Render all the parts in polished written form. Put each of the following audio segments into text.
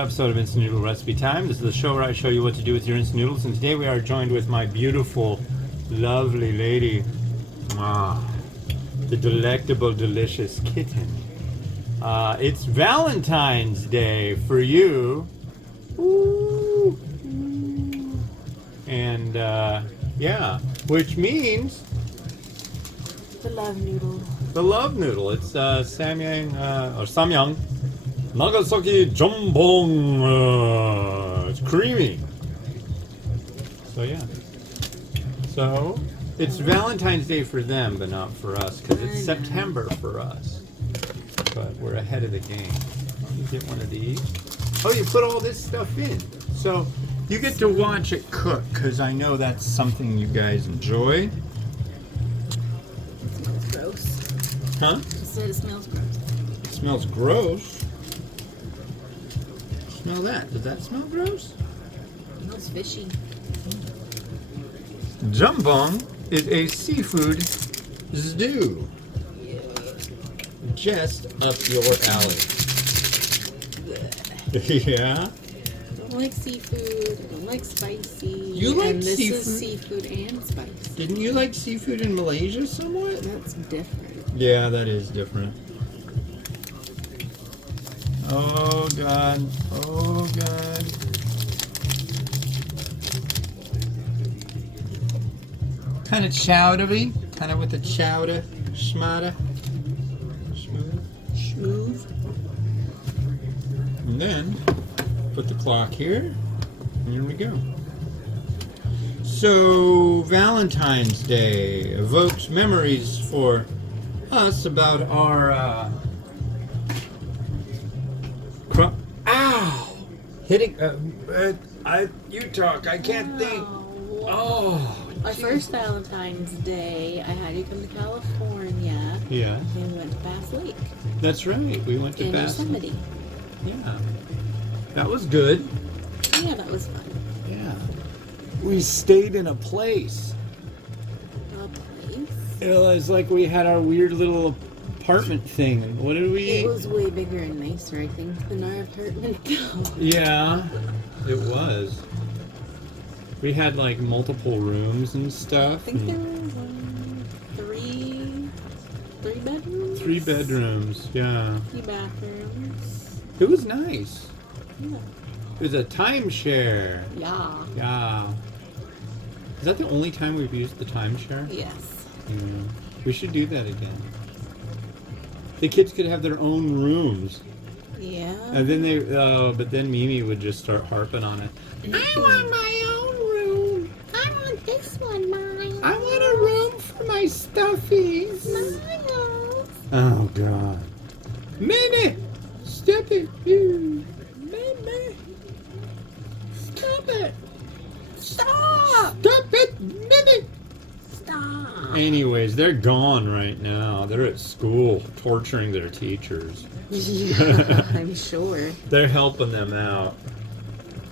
episode of Instant Noodle Recipe Time. This is the show where I show you what to do with your instant noodles, and today we are joined with my beautiful, lovely lady, the delectable, delicious kitten. It's Valentine's Day for you. Ooh. And, yeah, which means... The love noodle. The love noodle. It's Samyang, or Samyang. Nagasaki Jjambbong. It's creamy. So yeah. So it's Valentine's Day for them, but not for us, because it's September for us. But we're ahead of the game. You get one of these. Oh, you put all this stuff in. So you get to watch it cook, because I know that's something you guys enjoy. It smells gross. Huh? It said it smells gross. It smells gross. Smell that. Does that smell gross? It smells fishy. Jjambbong is a seafood stew. Just up your alley. Yeah? I don't like seafood. I don't like spicy. You like and this seafood? is seafood and spicy. Didn't you like seafood in Malaysia somewhat? That's different. Yeah, that is different. Oh God. Oh God. Kind of chowdery. Kind of with the chowder. Schmada. Smooth. And then put the clock here. And here we go. So Valentine's Day evokes memories for us about our ow! Hitting you talk, I can't think. Oh, Our first Valentine's Day, I had you come to California. yeah, And we went to Bass Lake. that's right. We went to In Bass. Yosemite. Yeah. That was good. Yeah, that was fun. Yeah. We stayed in a place. A place. It was like we had our weird little apartment thing. And what did we It eat? was way bigger and nicer, I think, than our apartment. Yeah, it was. We had like multiple rooms and I stuff. think there and were three bedrooms. 3 bedrooms, yeah. 3 bathrooms. It was nice. Yeah. It was a timeshare. Yeah. Yeah. Is that the only time we've used the timeshare? Yes. Yeah. We should do that again. The kids could have their own rooms. Yeah. And then but then Mimi would just start harping on it. I want my own room. I want this one, Miles. I want a room for my stuffies. Miles. Oh, God. Mimi! Stop it. Mimi! Stop it. Stop. Stop it, Mimi! Stop. Anyways, they're gone right now. They're at school torturing their teachers. Yeah, I'm sure. They're helping them out.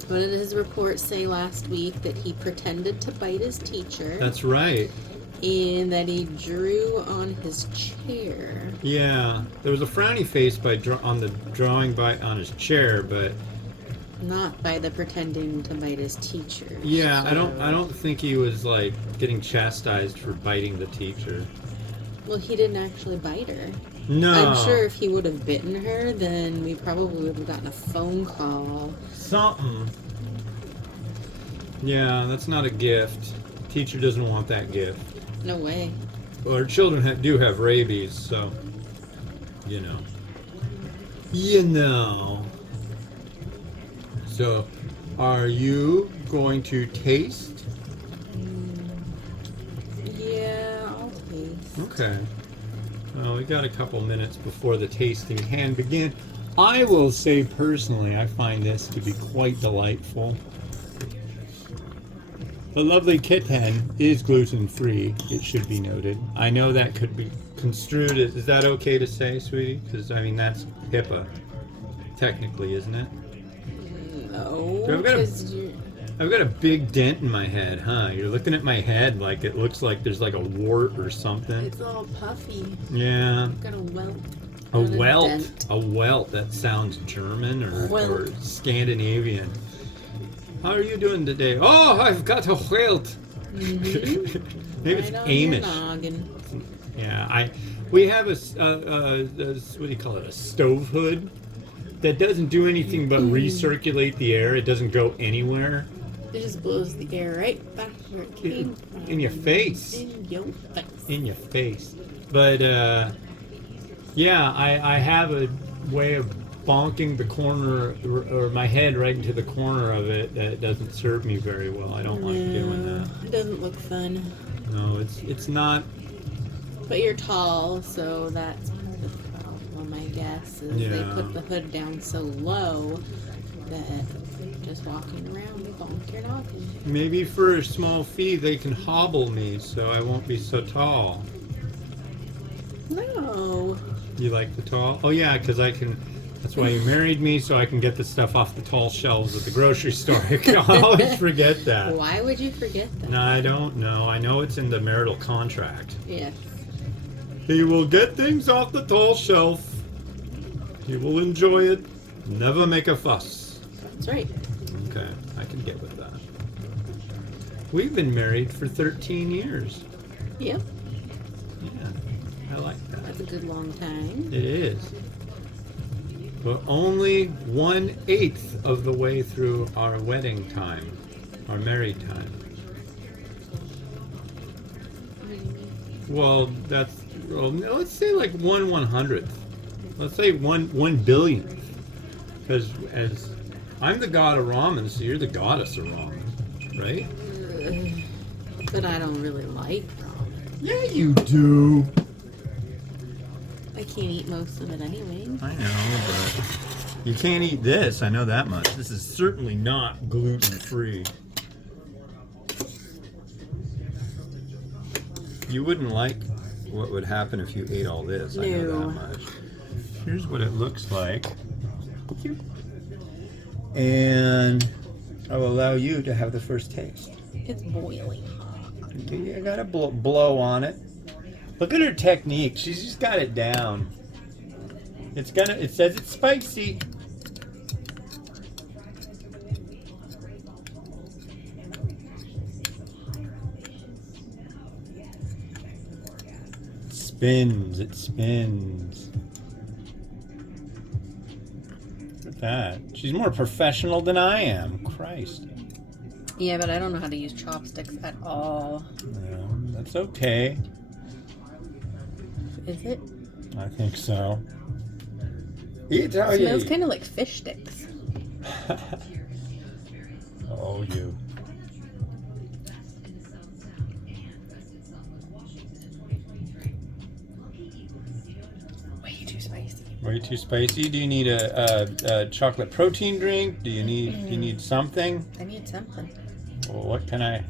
What did his report say last week? That he pretended to bite his teacher. That's right. And that he drew on his chair. Yeah, there was a frowny face on the drawing on his chair, but Not by the pretending to bite his teacher. yeah, so. I don't think he was like getting chastised for biting the teacher. Well, he didn't actually bite her. No, I'm sure if he would have bitten her, then we probably would have gotten a phone call. something. Yeah, that's not a gift. Teacher doesn't want that gift. No way. Well, our children do have rabies, so you know. You know. So, are you going to taste? Yeah, I'll taste. Okay. Well, we got a couple minutes before the tasting can begin. I will say personally, I find this to be quite delightful. The lovely kitten is gluten-free, it should be noted. I know that could be construed as, is that okay to say, sweetie? Because, I mean, that's HIPAA, technically, isn't it? No, I've got a- because you're... I've got a big dent in my head, huh? You're looking at my head like it looks like there's like a wart or something. It's all puffy. Yeah. Got a welt. A Not welt. dent. A welt. That sounds German or Welt. Scandinavian. How are you doing today? Oh, I've got a welt. Mm-hmm. Maybe Right it's on your Amish. noggin. Yeah, we have a what do you call it? A stove hood that doesn't do anything but recirculate the air. It doesn't go anywhere. It just blows the air right back where it came from. In your face. In your face. In your face. But yeah, I have a way of bonking the corner or my head right into the corner of it that doesn't serve me very well. I don't like doing that. It doesn't look fun. No, it's not. But you're tall, so that's part of the problem, I guess. Is they Yeah. put the hood down so low that just walking around, they bonk your noggin. Maybe for a small fee they can hobble me so I won't be so tall. No. You like the tall? Oh yeah, because I can. That's why you married me, so I can get the stuff off the tall shelves at the grocery store. I always forget that. Why would you forget that? No, I don't know. I know it's in the marital contract. Yes. He will get things off the tall shelf. He will enjoy it. Never make a fuss. That's right. Okay, I can get with that. We've been married for 13 years. Yep. Yeah, I like that. That's a good long time. It is. But only 1/8 of the way through our wedding time, our married time. Well, let's say like 1/100th. Let's say 1/1 billionth. Because as I'm the god of ramen, so you're the goddess of ramen, right? But I don't really like ramen. Yeah, you do. I can't eat most of it anyway. I know, but you can't eat this. I know that much. This is certainly not gluten-free. You wouldn't like what would happen if you ate all this. I know No. that much. Here's what it looks like. And I'll allow you to have the first taste. It's boiling. You gotta blow on it. Look at her technique. She's just got it down. It says it's spicy. It spins. Look at that. She's more professional than I am. Christ. Yeah, but I don't know how to use chopsticks at all. No, that's okay. Is it? I think so. It smells kind of like fish sticks. Oh, you. Way too spicy. Way too spicy. Do you need a chocolate protein drink? Do you need something? I need something. Well, what can I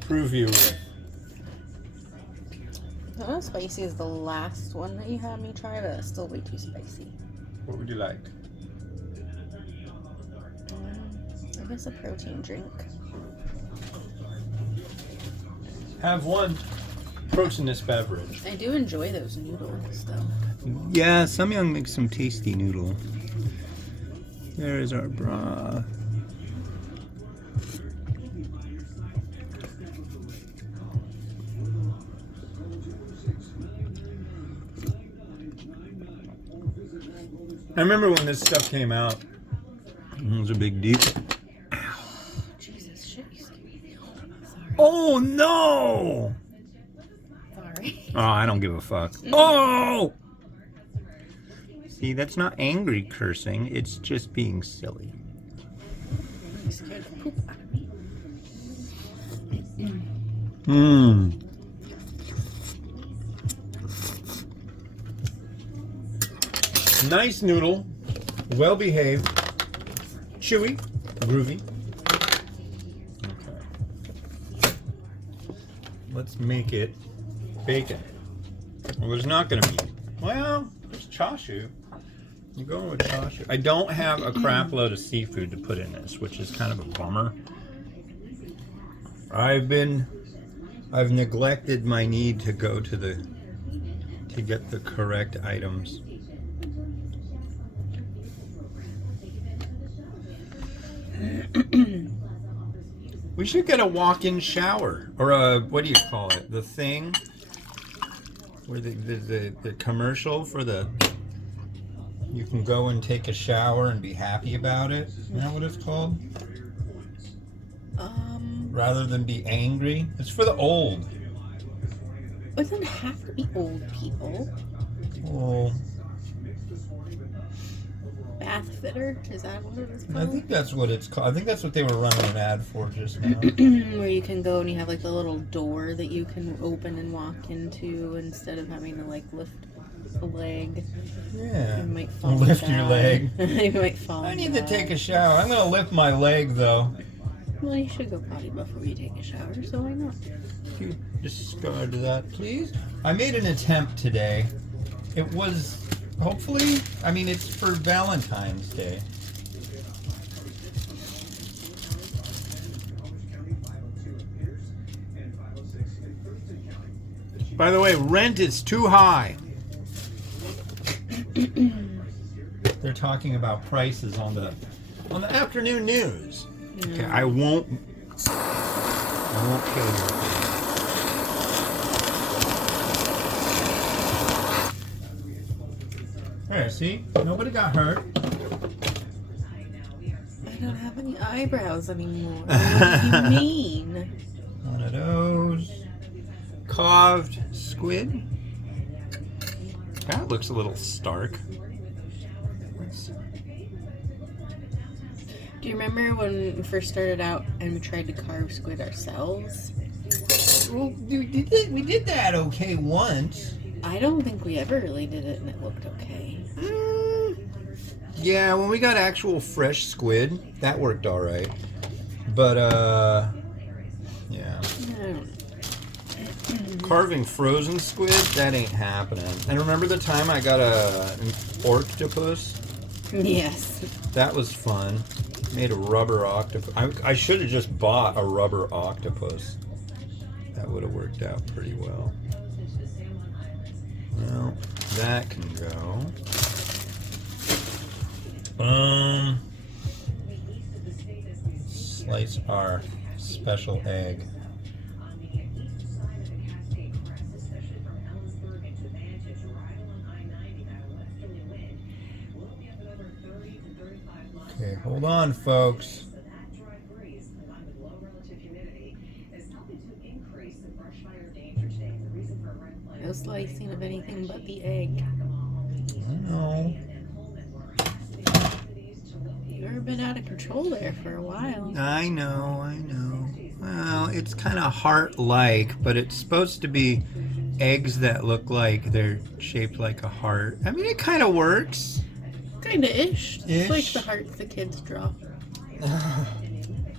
prove you with? Not as spicy as the last one that you had me try, but it's still way too spicy. What would you like? I guess a protein drink. Have one proteinous beverage. I do enjoy those noodles, though. Yeah, Samyang makes some tasty noodle. There is our broth. I remember when this stuff came out. It was a big deal. Jesus, shit, you scared me. Sorry. Oh no! Sorry. Oh, I don't give a fuck. Oh! See, that's not angry cursing. It's just being silly. You scared the poop out of me. Mmm. Nice noodle, well behaved, chewy, groovy. Okay. Let's make it bacon. Well, there's not going to be. Well, there's chashu. I'm going with chashu. I don't have a crap load of seafood to put in this, which is kind of a bummer. I've neglected my need to go to the to get the correct items. We should get a walk-in shower, or a, what do you call it? The thing where the commercial for the, you can go and take a shower and be happy about it. Isn't that what it's called? Rather than be angry. It's for the old. It doesn't have to be old people. Oh, Bath fitter? Is that what it is I called? think that's what it's called. I think that's what they were running an ad for just now. Where you can go and you have like the little door that you can open and walk into instead of having to like lift a leg. Yeah. You might fall Lift your down. leg. You might fall I need to down. take a shower. I'm gonna lift my leg though. Well, you should go potty before you take a shower, so why not? Can you discard that, please? I made an attempt today. It was, hopefully, I mean, it's for Valentine's Day. By the way, rent is too high. They're talking about prices on the afternoon news. Okay, I won't kill you. There, see? Nobody got hurt. I don't have any eyebrows anymore. What do you mean? One of those. Carved squid. That looks a little stark. Do you remember when we first started out and we tried to carve squid ourselves? Well, we did that okay once. I don't think we ever really did it and it looked okay. Yeah, when we got actual fresh squid, that worked all right. But yeah. Carving frozen squid, that ain't happening. And remember the time I got an octopus? Yes. That was fun. Made a rubber octopus. I should have just bought a rubber octopus. That would have worked out pretty well. Well, that can go. Boom. Slice our special egg. Okay, hold on, folks. No slicing of anything but the egg. I know. You're a bit out of control there for a while. I know. Well, it's kind of heart-like, but it's supposed to be eggs that look like they're shaped like a heart. I mean, it kind of works. Kinda-ish. It's like Ish. the hearts the kids draw.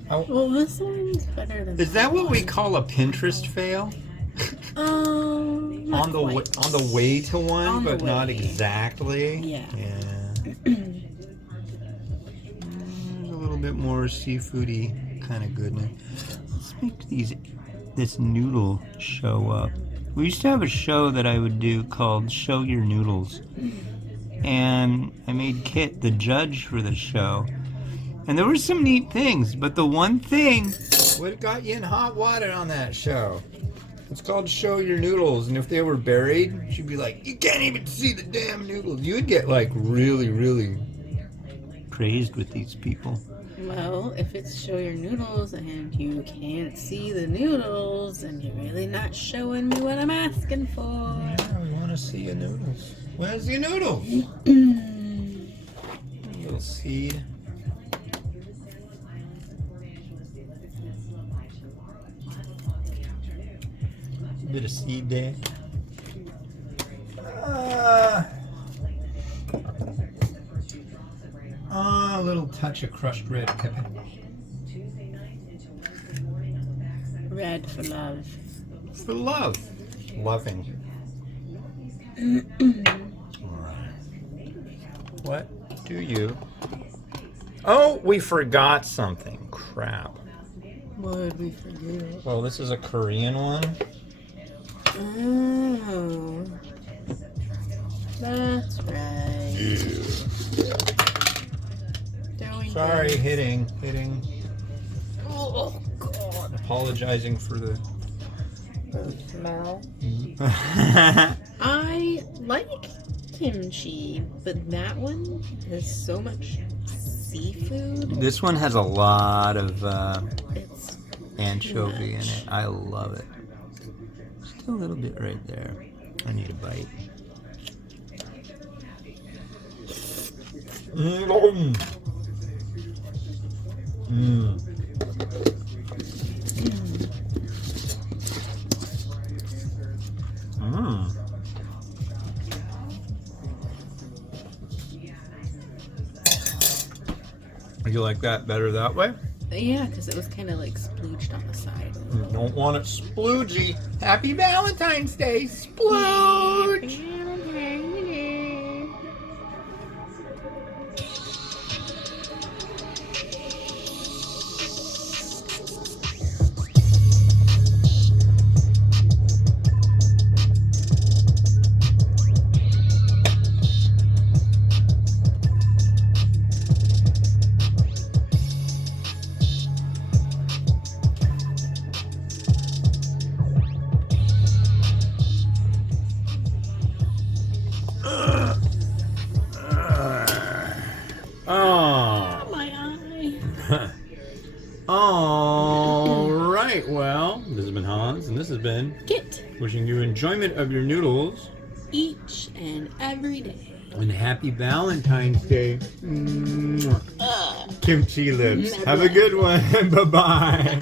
Oh, Well, this one's better than is that what we call a Pinterest fail? not On the quite. way to one, On the but not way. exactly. Yeah. There's a little bit more seafoody kind of goodness. Let's make this noodle show up. We used to have a show that I would do called Show Your Noodles. And I made Kit the judge for the show. And there were some neat things, but the one thing... What got you in hot water on that show? It's called Show Your Noodles, and if they were buried, she'd be like, you can't even see the damn noodles. You would get like really, really praised with these people. Well, if it's show your noodles and you can't see the noodles, then you're really not showing me what I'm asking for. Yeah, we want to see your noodles. Where's your noodles? Little seed. Bit of seed there. A little touch of crushed red pepper. Red for love. For love. Loving. Alright. What do you... Oh, we forgot something. Crap. What did we forget? Well, this is a Korean one. Oh. That's right. Throwing Sorry, things. hitting. Oh, God. Apologizing for the. Smell. I like kimchi, but that one has so much seafood. This one has a lot of It's anchovy in much. it. I love it. Just a little bit right there. I need a bite. Mm. You like that better that way? Yeah, because it was kind of like splooged on the side. Don't want it sploogey. Happy Valentine's Day, splooge! Oh. My eye. All right. Well, this has been Hans, and this has been Kit. wishing you enjoyment of your noodles Each and every day. and happy Valentine's Day. Mwah. Kimchi lips. Have a good one. Bye-bye. Bye.